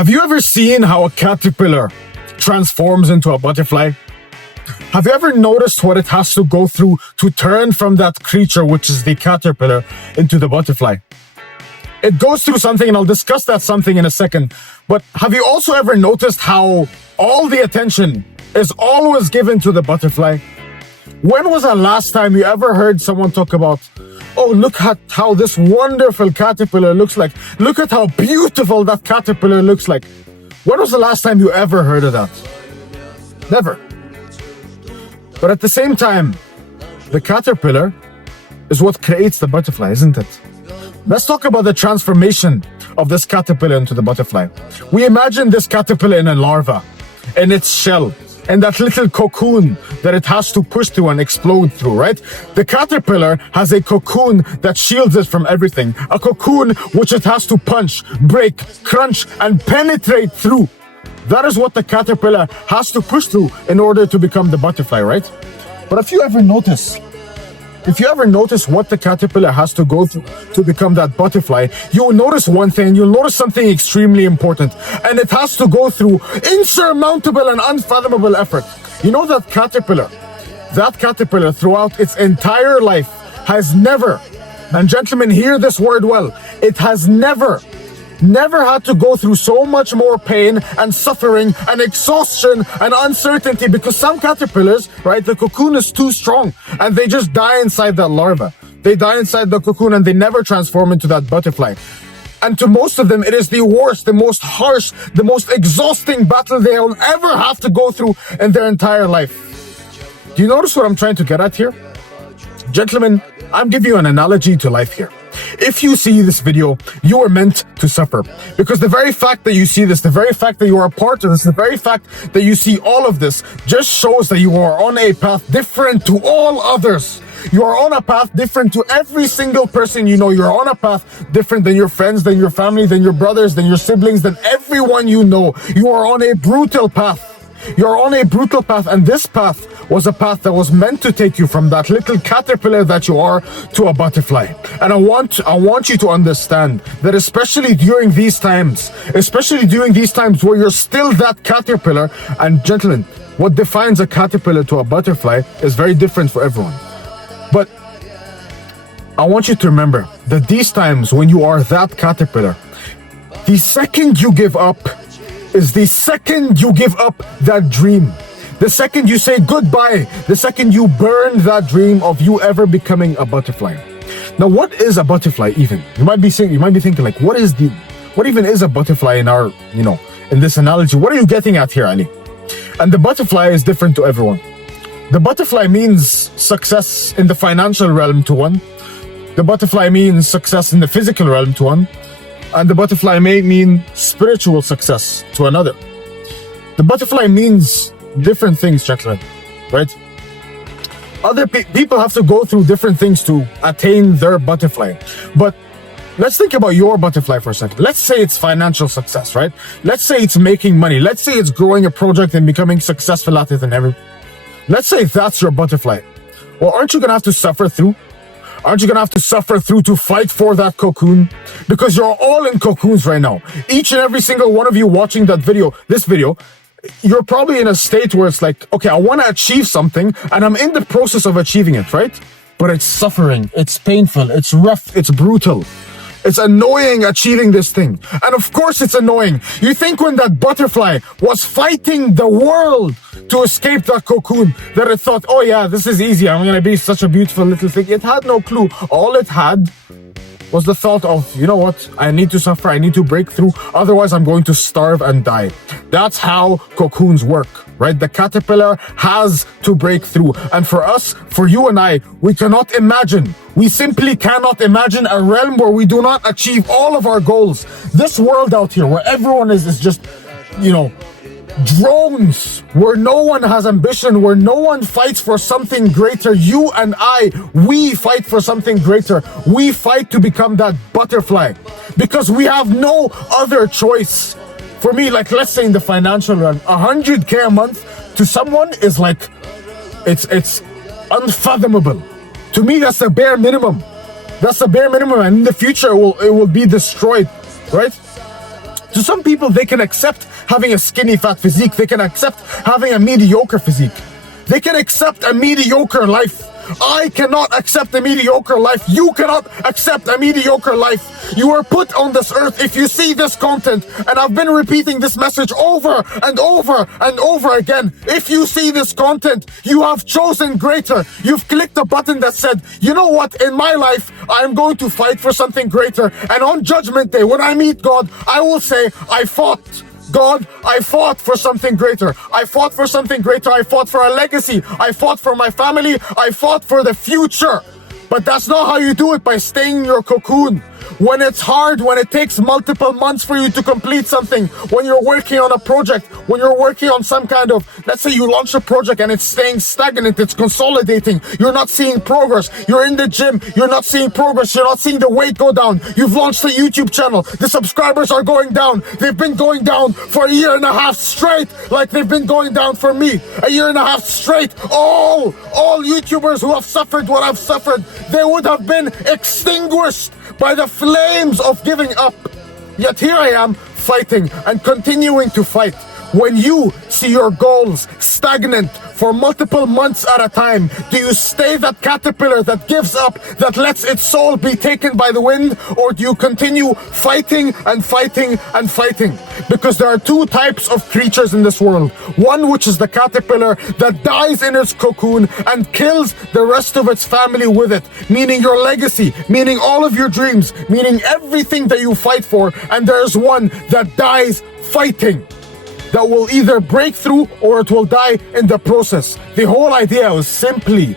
Have you ever seen how a caterpillar transforms into a butterfly? Have you ever noticed what it has to go through to turn from that creature, which is the caterpillar, into the butterfly? It goes through something, and I'll discuss that something in a second. But have you also ever noticed how all the attention is always given to the butterfly? When was the last time you ever heard someone talk about, oh, look at how this wonderful caterpillar looks like. Look at how beautiful that caterpillar looks like. When was the last time you ever heard of that? Never. But at the same time, the caterpillar is what creates the butterfly, isn't it? Let's talk about the transformation of this caterpillar into the butterfly. We imagine this caterpillar in a larva, in its shell, and that little cocoon that it has to push through and explode through, right? The caterpillar has a cocoon that shields it from everything. A cocoon which it has to punch, break, crunch, and penetrate through. That is what the caterpillar has to push through in order to become the butterfly, right? But if you ever notice what the caterpillar has to go through to become that butterfly, you'll notice one thing, you'll notice something extremely important, and it has to go through insurmountable and unfathomable effort. You know that caterpillar throughout its entire life has never, and gentlemen, hear this word well, it has never had to go through so much more pain and suffering and exhaustion and uncertainty, because some caterpillars, right, the cocoon is too strong and they just die inside that larva. They die inside the cocoon and they never transform into that butterfly. And to most of them, it is the worst, the most harsh, the most exhausting battle they'll ever have to go through in their entire life. Do you notice what I'm trying to get at here? Gentlemen, I'm giving you an analogy to life here. If you see this video, you are meant to suffer, because the very fact that you see this, the very fact that you are a part of this, the very fact that you see all of this just shows that you are on a path different to all others. You are on a path different to every single person you know. You're on a path different than your friends, than your family, than your brothers, than your siblings, than everyone you know. You are on a brutal path. You're on a brutal path, and this path was a path that was meant to take you from that little caterpillar that you are to a butterfly. And I want you to understand that especially during these times where you're still that caterpillar, and gentlemen, what defines a caterpillar to a butterfly is very different for everyone. But I want you to remember that these times when you are that caterpillar, the second you give up is the second you give up that dream. The second you say goodbye, the second you burn that dream of you ever becoming a butterfly. Now, what is a butterfly even? You might be thinking like, what even is a butterfly in this analogy? What are you getting at here, Ali? And the butterfly is different to everyone. The butterfly means success in the financial realm to one. The butterfly means success in the physical realm to one. And the butterfly may mean spiritual success to another. The butterfly means different things, gentlemen, right? Other people have to go through different things to attain their butterfly. But let's think about your butterfly for a second. Let's say it's financial success, right? Let's say it's making money. Let's say it's growing a project and becoming successful at it and everything. Let's say that's your butterfly. Well, aren't you going to have to suffer through? Aren't you going to have to suffer through to fight for that cocoon? Because you're all in cocoons right now. Each and every single one of you watching this video, you're probably in a state where it's like, okay, I want to achieve something and I'm in the process of achieving it, right? But it's suffering, it's painful, it's rough, it's brutal. It's annoying achieving this thing. And of course it's annoying. You think when that butterfly was fighting the world to escape that cocoon, that it thought, oh yeah, this is easy, I'm gonna be such a beautiful little thing. It had no clue. All it had was the thought of, you know what, I need to suffer, I need to break through, otherwise I'm going to starve and die. That's how cocoons work, right? The caterpillar has to break through. And for us, for you and I, we simply cannot imagine a realm where we do not achieve all of our goals. This world out here where everyone is just, drones, where no one has ambition, where no one fights for something greater. You and I, we fight for something greater. We fight to become that butterfly because we have no other choice. For me, like, let's say in the financial realm, 100K a month to someone is like, it's unfathomable. To me, that's the bare minimum. That's the bare minimum, and in the future it will be destroyed, right? To some people, they can accept having a skinny fat physique. They can accept having a mediocre physique. They can accept a mediocre life. I cannot accept a mediocre life. You cannot accept a mediocre life. You are put on this earth. If you see this content, and I've been repeating this message over and over and over again, if you see this content, you have chosen greater. You've clicked the button that said, you know what, in my life, I'm going to fight for something greater. And on Judgment Day, when I meet God, I will say, I fought. God, I fought for something greater. I fought for something greater. I fought for a legacy. I fought for my family. I fought for the future. But that's not how you do it, by staying in your cocoon. When it's hard, when it takes multiple months for you to complete something, when you're working on a project, when you're working on some kind of, let's say you launch a project and it's staying stagnant, it's consolidating, you're not seeing progress, you're in the gym, you're not seeing progress, you're not seeing the weight go down, you've launched a YouTube channel, the subscribers are going down, they've been going down for a year and a half straight, like they've been going down for me, a year and a half straight. All YouTubers who have suffered what I've suffered, they would have been extinguished by the flames of giving up. Yet here I am, fighting and continuing to fight. When you see your goals stagnant for multiple months at a time, do you stay that caterpillar that gives up, that lets its soul be taken by the wind, or do you continue fighting and fighting and fighting? Because there are two types of creatures in this world. One, which is the caterpillar that dies in its cocoon and kills the rest of its family with it, meaning your legacy, meaning all of your dreams, meaning everything that you fight for. And there's one that dies fighting, that will either break through or it will die in the process. The whole idea is simply,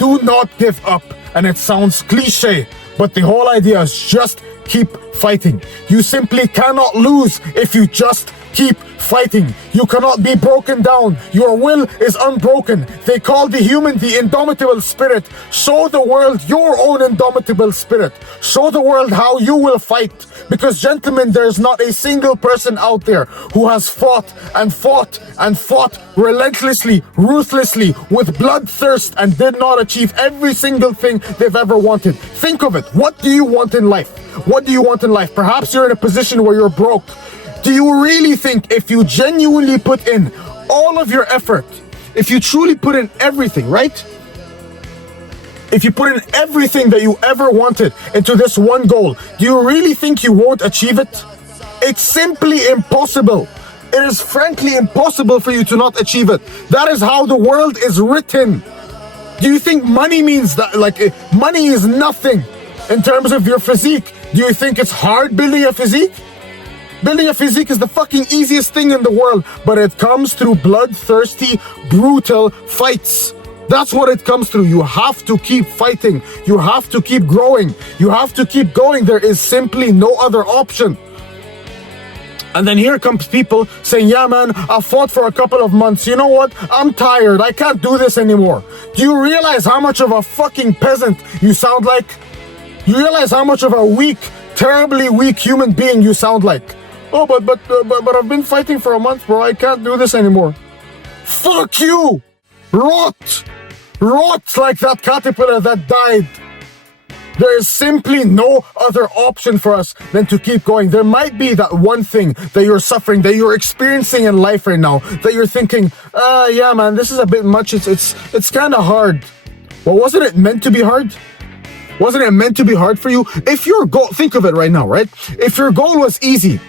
do not give up. And it sounds cliche, but the whole idea is just keep fighting. You simply cannot lose if you just keep fighting. You cannot be broken down. Your will is unbroken. They call the human the indomitable spirit. Show the world your own indomitable spirit. Show the world how you will fight. Because, gentlemen, there's not a single person out there who has fought and fought and fought relentlessly, ruthlessly, with bloodthirst, and did not achieve every single thing they've ever wanted. Think of it. What do you want in life? What do you want in life? Perhaps you're in a position where you're broke. Do you really think, if you genuinely put in all of your effort, if you truly put in everything, right? If you put in everything that you ever wanted into this one goal, do you really think you won't achieve it? It's simply impossible. It is frankly impossible for you to not achieve it. That is how the world is written. Do you think money means that, money is nothing in terms of your physique? Do you think it's hard building a physique? Building a physique is the fucking easiest thing in the world, but it comes through bloodthirsty, brutal fights. That's what it comes through. You have to keep fighting. You have to keep growing. You have to keep going. There is simply no other option. And then here comes people saying, yeah, man, I fought for a couple of months. You know what? I'm tired. I can't do this anymore. Do you realize how much of a fucking peasant you sound like? You realize how much of a weak, terribly weak human being you sound like? Oh, but I've been fighting for a month, bro. I can't do this anymore. Fuck you! Rot! Rot like that caterpillar that died. There is simply no other option for us than to keep going. There might be that one thing that you're suffering, that you're experiencing in life right now, that you're thinking, yeah, man, this is a bit much. It's kind of hard. Well, wasn't it meant to be hard? Wasn't it meant to be hard for you? If your goal, think of it right now, right? If your goal was easy,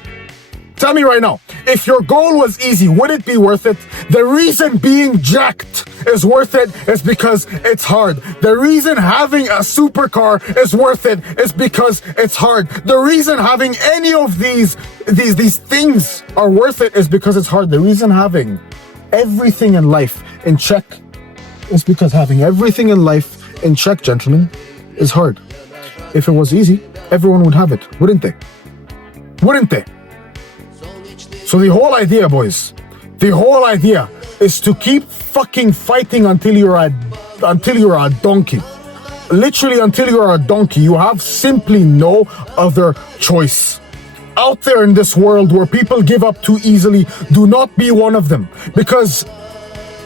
tell me right now, if your goal was easy, would it be worth it? The reason being jacked is worth it is because it's hard. The reason having a supercar is worth it is because it's hard. The reason having any of these things are worth it is because it's hard. The reason having everything in life in check is because having everything in life in check, gentlemen, is hard. If it was easy, everyone would have it, wouldn't they? Wouldn't they? So the whole idea, boys, the whole idea is to keep fucking fighting until you're a donkey. Literally until you're a donkey. You have simply no other choice. Out there in this world where people give up too easily, do not be one of them. Because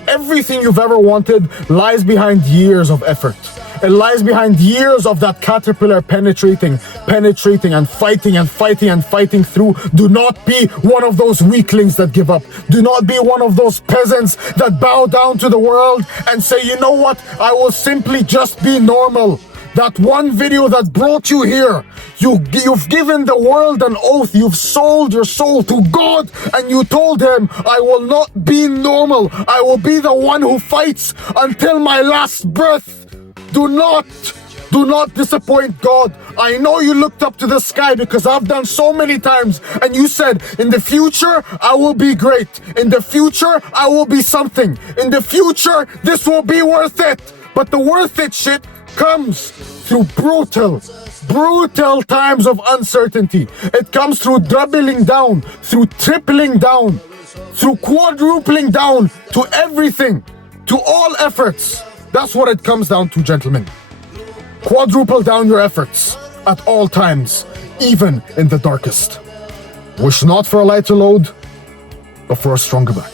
everything you've ever wanted lies behind years of effort. It lies behind years of that caterpillar penetrating, penetrating and fighting and fighting and fighting through. Do not be one of those weaklings that give up. Do not be one of those peasants that bow down to the world and say, you know what, I will simply just be normal. That one video that brought you here, you've given the world an oath, you've sold your soul to God, and you told him, I will not be normal. I will be the one who fights until my last breath. Do not disappoint God. I know you looked up to the sky because I've done so many times, and you said, in the future, I will be great. In the future, I will be something. In the future, this will be worth it. But the worth it shit comes through brutal times of uncertainty. It comes through doubling down, through tripling down, through quadrupling down to everything, to all efforts. That's what it comes down to, gentlemen. Quadruple down your efforts at all times, even in the darkest. Wish not for a lighter load, but for a stronger back.